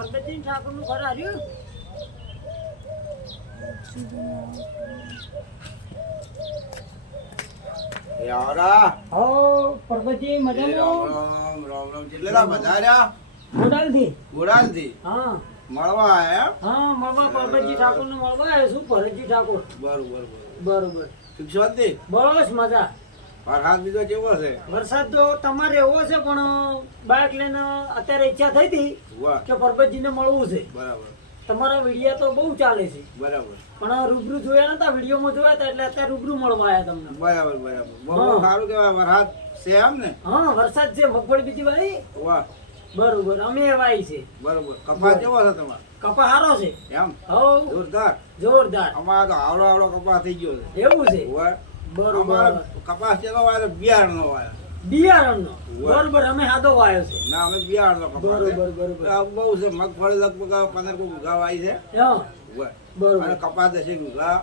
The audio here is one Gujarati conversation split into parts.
પરબતજી ઠાકોરનું ઘર આવ્યું. યારા હો પરબતજી મજામાં. રામ રામ રામ કેટલા વધાર્યા ગોડાલથી. ગોડાલથી હા મળવા આયા હા મળવા પરબતજી ઠાકોરને મળવા આવ્યો છું. ભરતજી ઠાકોર. બરોબર બરોબર સુખ શાંતિ બસ મજા. વરસાદ બીજો કેવો છે વરસાદ તો તમારે એવો છે પણ બાઇક લઈને અત્યારે ઈચ્છા થઈ હતી વાહ કે પરબતજીને મળવું છે. બરાબર તમારા વિડીયો તો બહુ ચાલે છે બરાબર પણ રૂબરૂ જોયા નતા, વિડીયોમાં જોયા હતા એટલે અત્યારે રૂબરૂ મળવા આવ્યા તમને. બરાબર બરાબર બહુ હા. સારું કહેવાય વરસાદ છે એમ ને હા વરસાદ છે. મગફળી બીજી વાળી. વાહ બરોબર અમે વાઈ છે. બરોબર કપાસ કેવો છે તમારો કપા સારો છે. એમ હવ જોરદાર જોરદાર. અમારે તો આવડો આવડો કપાસ થઈ ગયો છે એવું છે. વાહ બરોબર. અમારે કપાસ કેનો વાયો બિયારણ નો વાયો બિયારણનો. વાહ. બરોબર અમે સાદો વાયો છે. ના અમે બિયારણ નો કપાસ છે. બરોબર બરોબર. આ બહુ છે મગફળી લગભગ 15 વીઘા વાઈ છે હા વાહ બરોબર. અને કપાસ 10 વીઘા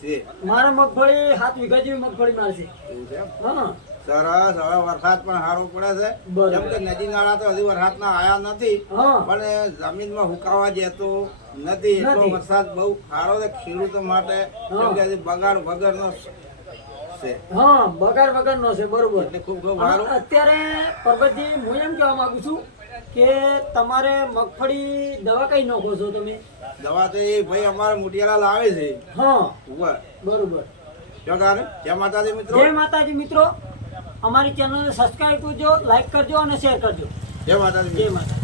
છે મારા મગફળી 7 વીઘા જેવી મગફળી મારશે. એવું છે એમ? હા સરસ હવે વરસાદ પણ સારો પડે છે બરાબર. જેમ કે નદી નાળા તો હજી વરસાદના આયા નથી હા પણ એ જમીનમાં હુકાવા જતો નથી એટલો નથી. વરસાદ બહુ સારો છે ખેડૂતો માટે કેમ કે હજી બગાડ વગરનો છે હા બગાડ વગરનો છે. બરોબર. એટલે ખૂબ ખૂબ અને સારું અત્યારે પરબતજી હું એમ કહેવા માંગુ છું કે તમારે મગફળી દવા કઈ નાખો છો તમે? દવા તો એ ભાઈ અમારે મુટિયાલા લાવે છે હા ઉપર બરોબર. જો તારે જય માતાજી મિત્રો જય માતાજી મિત્રો. અમારી ચેનલને સબસ્ક્રાઇબ કરજો, લાઈક કરજો અને શેર કરજો. જય માતાજી જય માતા.